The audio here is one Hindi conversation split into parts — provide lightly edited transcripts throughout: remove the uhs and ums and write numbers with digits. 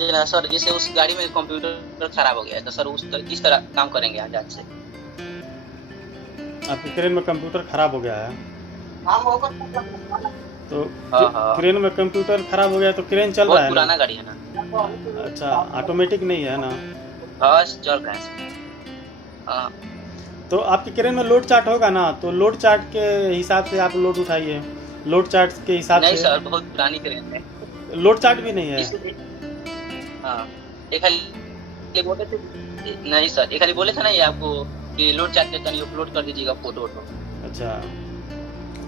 जी ना सर, जैसे उस गाड़ी में कंप्यूटर खराब हो गया है तो सर किस तरह काम करेंगे आज आज से? आपके क्रेन में कंप्यूटर ख़राब हो गया है तो हाँ हाँ, क्रेन में कंप्यूटर ख़राब हो गया तो क्रेन चल रहा बहुत है ना? पुराना गाड़ी है ना। अच्छा, ऑटोमेटिक नहीं है ना? हाँ चल रहा है सर। हाँ तो आपकी क्रेन में लोड चार्ट होगा ना, तो लोड चार्ट के हिसाब से आप लोड उठाइए। लोड चार्ट के हिसाब नहीं से। सर, बहुत पुरानी ट्रेन है लोड चार्ट भी नहीं है? इसलिए। हाँ, एक खाली बोले थे। नहीं सर, एक खाली बोले थे ना ये आपको कि लोड चार्ट के तनी अपलोड कर दीजिएगा फोटो वोटो। अच्छा,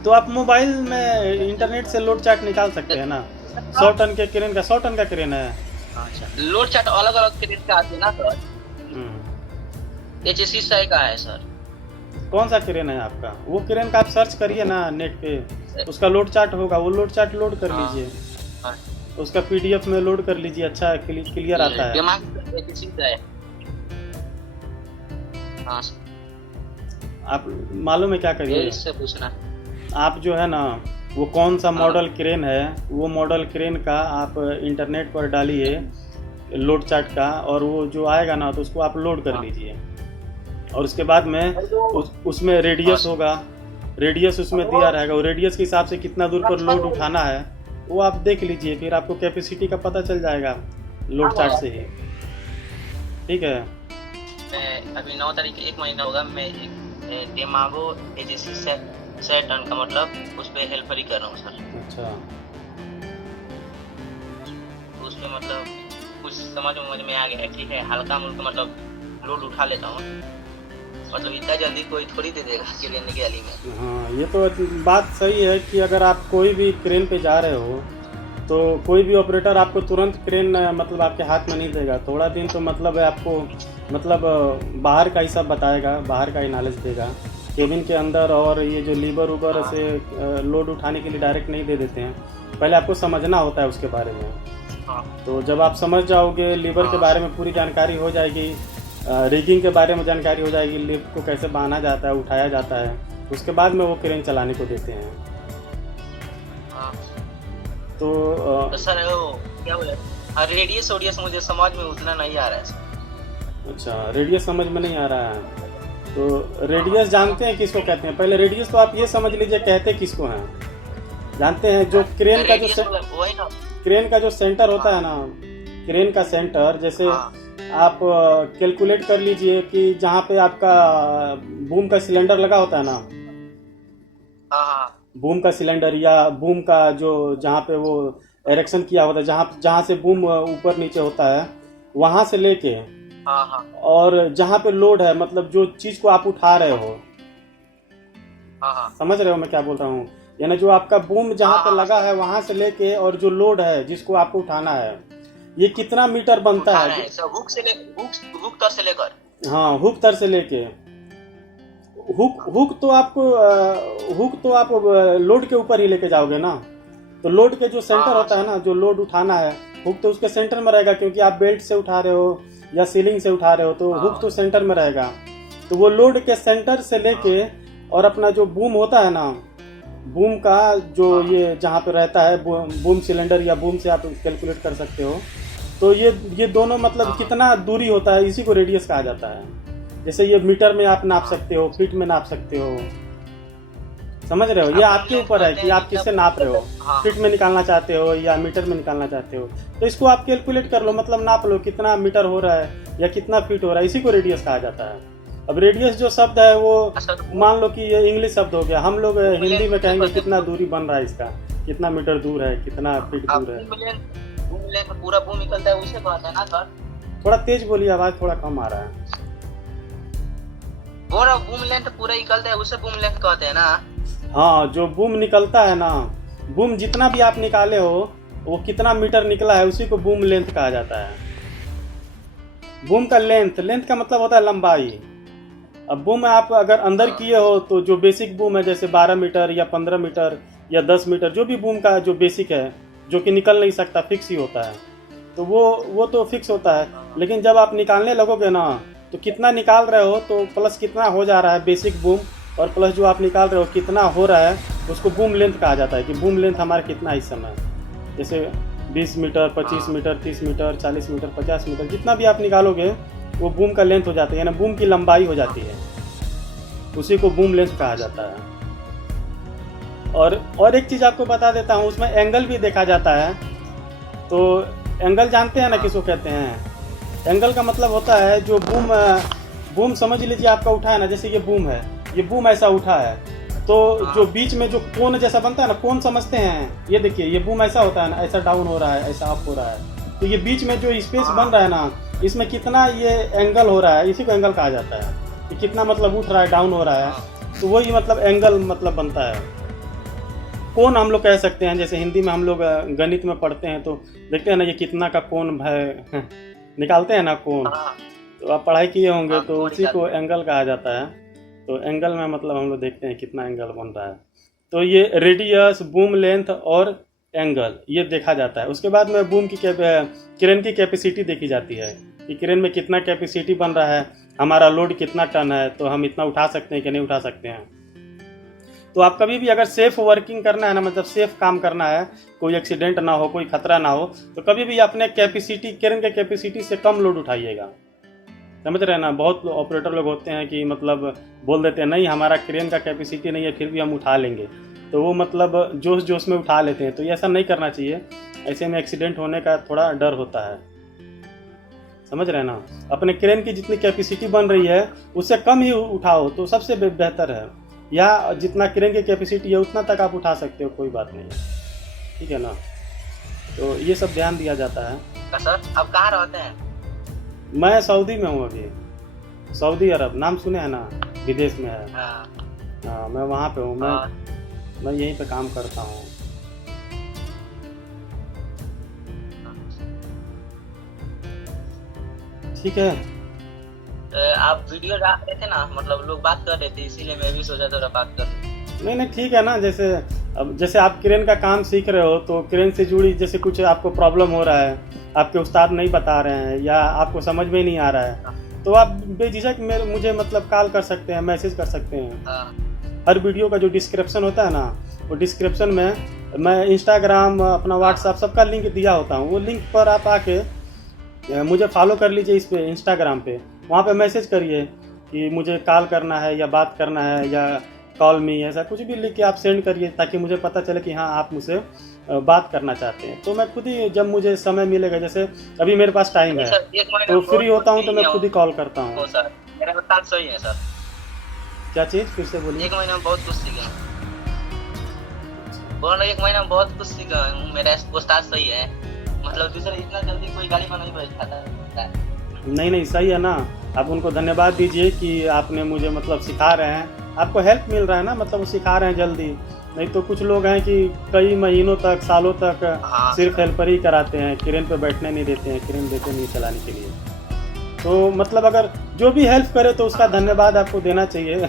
तो आप मोबाइल में इंटरनेट से लोड चार्ट निकाल सकते हैं ना। 100 टन के क्रेन का, 100 टन का क्रेन है। अच्छा, लोड चार्ट अलग अलग ट्रेन का आते हैं ना सर। हम्म। HSC का है सर। कौन सा क्रेन है आपका? वो क्रेन का आप सर्च करिए ना नेट पे, उसका लोड चार्ट होगा, वो लोड चार्ट लोड कर हाँ, लीजिए। हाँ, उसका PDF में लोड कर लीजिए, अच्छा क्लियर आता है। दिमाग HSC का है। हाँ सर, आप मालूम है क्या ये करिए, इससे पूछना। आप जो है ना, वो कौन सा मॉडल क्रेन है, वो मॉडल क्रेन का आप इंटरनेट पर डालिए लोड चार्ट का, और वो जो आएगा ना तो उसको आप लोड कर लीजिए। और उसके बाद में उसमें रेडियस होगा, रेडियस उसमें दिया रहेगा, वो रेडियस के हिसाब से कितना दूर पर लोड उठाना है वो आप देख लीजिए, फिर आपको कैपेसिटी का पता चल जाएगा लोड चार्ट से ही। ठीक है। मैं अभी 9 तारीख 1 महीना होगा, मैं एक डेमागो HSC से टन का मतलब उस पर हेल्पर ही कर रहा हूँ सर। अच्छा, तो उसमें मतलब कुछ समझ में आ गया। ठीक है, हल्का मुल्का मतलब लोड उठा लेता हूँ, मतलब इतना जल्दी कोई थोड़ी दे देगा क्रेन की गली में। हाँ, ये तो बात सही है कि अगर आप कोई भी क्रेन पे जा रहे हो तो कोई भी ऑपरेटर आपको तुरंत क्रेन मतलब आपके हाथ में नहीं देगा। थोड़ा दिन तो मतलब है आपको, मतलब बाहर का ही सब बताएगा, बाहर का ही नॉलेज देगा केबिन के अंदर। और ये जो लीवर उबर से लोड उठाने के लिए डायरेक्ट नहीं दे देते हैं, पहले आपको समझना होता है उसके बारे में। तो जब आप समझ जाओगे, लीवर के बारे में पूरी जानकारी हो जाएगी, रिगिंग के बारे में जानकारी हो जाएगी, लिफ्ट को कैसे बांधा जाता है, उठाया जाता है, उसके बाद में वो क्रेन चलाने को देते हैं। तो सर वो क्या बोले, रेडियस ओडियस मुझे समझ में उतना नहीं आ रहा है सर। अच्छा, रेडियस समझ में नहीं आ रहा है। तो रेडियस जानते हैं किसको कहते हैं? पहले रेडियस तो आप ये समझ लीजिए कहते किसको हैं। जानते हैं जो क्रेन का जो वही ना, क्रेन का जो सेंटर होता है ना, क्रेन का सेंटर, जैसे आप कैलकुलेट कर लीजिए कि जहाँ पे आपका बूम का सिलेंडर लगा होता है ना, बूम का सिलेंडर या बूम का जो जहाँ पे वो एरेक्शन किया होता है, जहाँ से बूम ऊपर नीचे होता है, वहाँ से लेके और जहाँ पे लोड है, मतलब जो चीज को आप उठा रहे हो, समझ रहे हो मैं क्या बोल रहा हूँ? यानी जो आपका बूम जहाँ पे लगा है वहां से लेके और जो लोड है जिसको आपको उठाना है, ये कितना मीटर बनता है? हुक तर से लेकर, हाँ, हुक तर से लेके हुक तो आप लोड के ऊपर ही लेके जाओगे ना। तो लोड के जो सेंटर होता है ना, जो लोड उठाना है, हुक तो उसके सेंटर में रहेगा, क्योंकि आप बेल्ट से उठा रहे हो या सीलिंग से उठा रहे हो, तो हुक तो सेंटर में रहेगा। तो वो लोड के सेंटर से लेके और अपना जो बूम होता है ना, बूम का जो ये जहाँ पे रहता है बूम सिलेंडर, या बूम से आप कैलकुलेट कर सकते हो। तो ये दोनों मतलब कितना दूरी होता है, इसी को रेडियस कहा जाता है। जैसे ये मीटर में आप नाप सकते हो, फीट में नाप सकते हो, समझ रहे हो? ये आपके ऊपर है कि आप किससे नाप रहे हो, फीट में निकालना चाहते हो या मीटर में निकालना चाहते हो। तो इसको आप कैलकुलेट कर लो, मतलब नाप लो कितना मीटर हो रहा है या कितना फीट हो रहा है, इसी को रेडियस कहा जाता है। अब रेडियस जो शब्द है वो मान लो कि ये इंग्लिश शब्द हो गया, हम लोग हिंदी में कहेंगे कितना दूरी बन रहा है इसका, कितना मीटर दूर है, कितना फीट दूर है। पूरा बूम निकलता है उसे कहते हैं ना सर। थोड़ा तेज बोलिए, आवाज थोड़ा कम आ रहा है। पूरा बूम लेंथ पूरा निकलता है उसे बूम लेंथ कहते हैं ना। हाँ, जो बूम निकलता है ना, बूम जितना भी आप निकाले हो वो कितना मीटर निकला है, उसी को बूम लेंथ कहा जाता है। बूम का लेंथ का मतलब होता है लंबाई। अब बूम आप अगर अंदर किए हो तो जो बेसिक बूम है, जैसे 12 मीटर या 15 मीटर या 10 मीटर, जो भी बूम का जो बेसिक है, जो कि निकल नहीं सकता, फिक्स ही होता है, तो वो तो फिक्स होता है। लेकिन जब आप निकालने लगोगे ना, तो कितना निकाल रहे हो तो प्लस कितना हो जा रहा है बेसिक बूम, और प्लस जो आप निकाल रहे हो कितना हो रहा है, उसको बूम लेंथ कहा जाता है कि बूम लेंथ हमारा कितना इस समय। जैसे 20 metre, 25 metre, 30 metre, 40 metre, 50 metre, जितना भी आप निकालोगे वो बूम का लेंथ हो जाता है, यानी बूम की लंबाई हो जाती है, उसी को बूम लेंथ कहा जाता है। और एक चीज़ आपको बता देता हूँ, उसमें एंगल भी देखा जाता है। तो एंगल जानते हैं ना किसको कहते हैं? एंगल का मतलब होता है जो बूम समझ लीजिए आपका उठा है ना, जैसे ये बूम है, ये बूम ऐसा उठा है, तो जो बीच में जो कोन जैसा बनता है ना, कोन समझते हैं, ये देखिए ये बूम ऐसा होता है ना, ऐसा डाउन हो रहा है, ऐसा अप हो रहा है, तो ये बीच में जो स्पेस बन रहा है ना, इसमें कितना ये एंगल हो रहा है, इसी को एंगल कहा जाता है कि कितना मतलब उठ रहा है, डाउन हो रहा है, तो वही मतलब एंगल मतलब बनता है। कोण हम लोग कह सकते हैं, जैसे हिंदी में हम लोग गणित में पढ़ते हैं तो देखते हैं ना, ये कितना का कोण है निकालते हैं ना कोण, तो आप पढ़ाई किए होंगे, तो उसी को एंगल कहा जाता है। तो एंगल में मतलब हम लोग देखते हैं कितना एंगल बन रहा है। तो ये रेडियस, बूम लेंथ और एंगल ये देखा जाता है। उसके बाद में बूम की क्रेन की कैपेसिटी देखी जाती है कि क्रेन में कितना कैपेसिटी बन रहा है, हमारा लोड कितना टन है, तो हम इतना उठा सकते हैं कि नहीं उठा सकते हैं। तो आप कभी भी अगर सेफ वर्किंग करना है ना, मतलब सेफ काम करना है, कोई एक्सीडेंट ना हो, कोई खतरा ना हो, तो कभी भी अपने कैपेसिटी, क्रेन के कैपेसिटी से कम लोड उठाइएगा। समझ रहे हैं ना? बहुत ऑपरेटर लोग होते हैं कि मतलब बोल देते हैं नहीं हमारा क्रेन का कैपेसिटी नहीं है, फिर भी हम उठा लेंगे, तो वो मतलब जोश जोश में उठा लेते हैं। तो ऐसा नहीं करना चाहिए, ऐसे में एक्सीडेंट होने का थोड़ा डर होता है। समझ रहे हैं ना? अपने क्रेन की जितनी कैपेसिटी बन रही है उससे कम ही उठाओ तो सबसे बेहतर है, या जितना क्रेन की कैपेसिटी है उतना तक आप उठा सकते हो, कोई बात नहीं, ठीक है ना? तो ये सब ध्यान दिया जाता है। सर अब कहाँ रहते हैं? मैं सऊदी में हूँ अभी, सऊदी अरब, नाम सुने हैं ना, विदेश में है। हाँ, मैं वहाँ पे हूँ, मैं यहीं पे काम करता हूँ। ठीक है। आप वीडियो डाल रहे थे ना, मतलब लोग बात कर रहे थे, इसीलिए मैं भी सोचा थोड़ा बात कर लूं। नहीं ठीक है ना। जैसे आप क्रेन का काम सीख रहे हो, तो क्रेन से जुड़ी जैसे कुछ आपको प्रॉब्लम हो रहा है, आपके उस्ताद नहीं बता रहे हैं या आपको समझ में नहीं आ रहा है, तो आप बेझिझक मुझे मतलब कॉल कर सकते हैं, मैसेज कर सकते हैं। हर वीडियो का जो डिस्क्रिप्शन होता है ना, वो डिस्क्रिप्शन में मैं इंस्टाग्राम, अपना व्हाट्सएप सबका लिंक दिया होता हूँ। वो लिंक पर आप आके मुझे फॉलो कर लीजिए इस पे, इंस्टाग्राम पे, वहाँ पे मैसेज करिए कि मुझे कॉल करना है या बात करना है या कॉल मी, ऐसा कुछ भी लिख के आप सेंड करिए, ताकि मुझे पता चले कि हाँ आप मुझसे बात करना चाहते हैं। तो मैं खुद ही जब मुझे समय मिलेगा, जैसे अभी मेरे पास टाइम है तो फ्री होता हूँ, तो मैं खुद ही कॉल करता हूँ। सर मेरा उस्ताद सही है सर। क्या चीज़? फिर से बोलिए। 1 महीना में बहुत कुछ सीखा, बोल रहा 1 महीना में बहुत कुछ सीखा हूँ, मेरा उस्ताद सही है। मतलब दूसरा इतना जल्दी कोई गाड़ी पर नहीं बैठता। नहीं सही है ना। आप उनको धन्यवाद दीजिए कि आपने मुझे मतलब सिखा रहे हैं, आपको हेल्प मिल रहा है ना, मतलब वो सिखा रहे हैं जल्दी। नहीं तो कुछ लोग हैं कि कई महीनों तक, सालों तक सिर्फ हेल्पर ही कराते हैं, क्रेन पे बैठने नहीं देते हैं, क्रेन देते नहीं चलाने के लिए। तो मतलब अगर जो भी हेल्प करे तो उसका धन्यवाद आपको देना चाहिए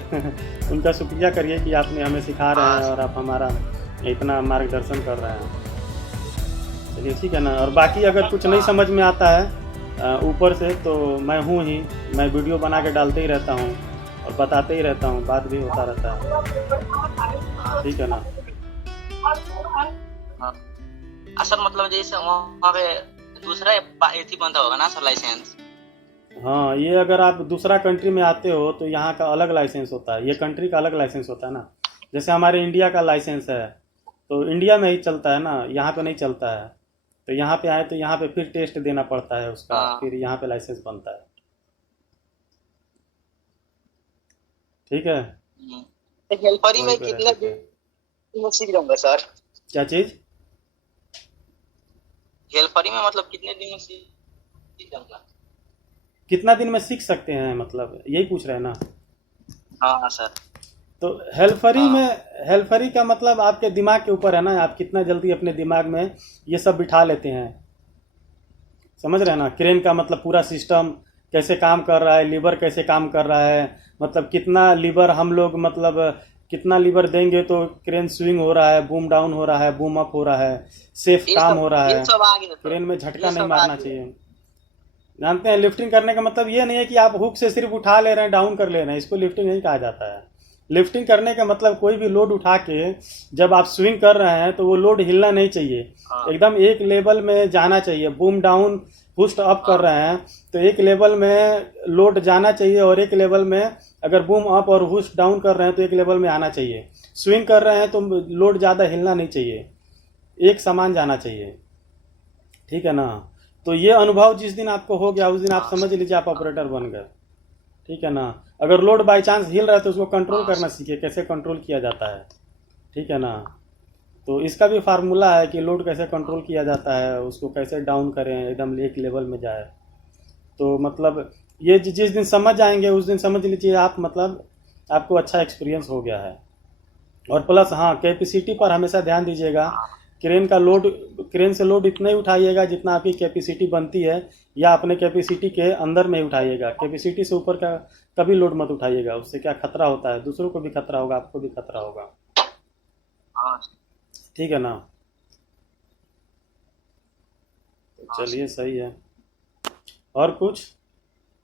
उनका शुक्रिया करिए कि आपने हमें सिखा रहे हैं और आप हमारा इतना मार्गदर्शन कर रहे हैं। चलिए ठीक है ना। और बाकी अगर कुछ नहीं समझ में आता है ऊपर से, तो मैं हूँ ही, मैं वीडियो बना के डालते ही रहता हूँ और बताते ही रहता हूँ, बात भी होता रहता है, ठीक है ना? सर मतलब जैसे वहाँ पे दूसरा एथी बनता होगा ना सर, लाइसेंस? हाँ, ये अगर आप दूसरा कंट्री में आते हो तो यहाँ का अलग लाइसेंस होता है, ये कंट्री का अलग लाइसेंस होता है ना। जैसे हमारे इंडिया का लाइसेंस है तो इंडिया में ही चलता है ना, यहाँ पे नहीं चलता है। तो यहाँ पे आए तो यहाँ पे फिर टेस्ट देना पड़ता है उसका, फिर यहाँ पे लाइसेंस बनता है, ठीक है? हेल्परी में कितना दिन सीख जाऊंगा सर? क्या चीज? हेल्परी में मतलब कितने दिन में सीख जाऊंगा? कितना दिन में सीख सकते हैं, मतलब यही पूछ रहे हैं ना? हाँ सर। तो हेल्परी का मतलब आपके दिमाग के ऊपर है ना, आप कितना जल्दी अपने दिमाग में ये सब बिठा लेते हैं। समझ रहे हैं ना? क्रेन का मतलब पूरा सिस्टम कैसे काम कर रहा है, लीवर कैसे काम कर रहा है, मतलब कितना लीवर हम लोग मतलब कितना लीवर देंगे तो क्रेन स्विंग हो रहा है, बूम डाउन हो रहा है, बूम अप हो रहा है, सेफ काम हो रहा है, क्रेन में झटका नहीं मारना चाहिए। जानते हैं लिफ्टिंग करने का मतलब ये नहीं है कि आप हुक से सिर्फ उठा ले रहे हैं, डाउन कर ले रहे हैं, इसको लिफ्टिंग नहीं कहा जाता है। लिफ्टिंग करने का मतलब कोई भी लोड उठा के जब आप स्विंग कर रहे हैं तो वो लोड हिलना नहीं चाहिए, हाँ एकदम एक लेवल में जाना चाहिए। बूम डाउन पुस्ट अप कर रहे हैं तो एक लेवल में लोड जाना चाहिए, और एक लेवल में अगर बूम अप और हुस्ट डाउन कर रहे हैं तो एक लेवल में आना चाहिए। स्विंग कर रहे हैं तो लोड ज़्यादा हिलना नहीं चाहिए, एक समान जाना चाहिए, ठीक है ना। तो ये अनुभव जिस दिन आपको हो गया उस दिन आप समझ लीजिए आप ऑपरेटर बन गए, ठीक है ना। अगर लोड बाई चांस हिल रहा है तो उसको कंट्रोल करना सीखिए, कैसे कंट्रोल किया जाता है, ठीक है ना। तो इसका भी फार्मूला है कि लोड कैसे कंट्रोल किया जाता है, उसको कैसे डाउन करें एकदम एक लेवल में जाए। तो मतलब ये जिस दिन समझ आएंगे उस दिन समझ लीजिए आप मतलब आपको अच्छा एक्सपीरियंस हो गया है। और प्लस हाँ, कैपेसिटी पर हमेशा ध्यान दीजिएगा। क्रेन का लोड, क्रेन से लोड इतना ही उठाइएगा जितना आपकी कैपेसिटी बनती है, या अपने कैपेसिटी के अंदर में ही उठाइएगा। कैपेसिटी से ऊपर का कभी लोड मत उठाइएगा, उससे क्या खतरा होता है, दूसरों को भी खतरा होगा, आपको भी खतरा होगा, हाँ ठीक है ना। तो चलिए सही है। और कुछ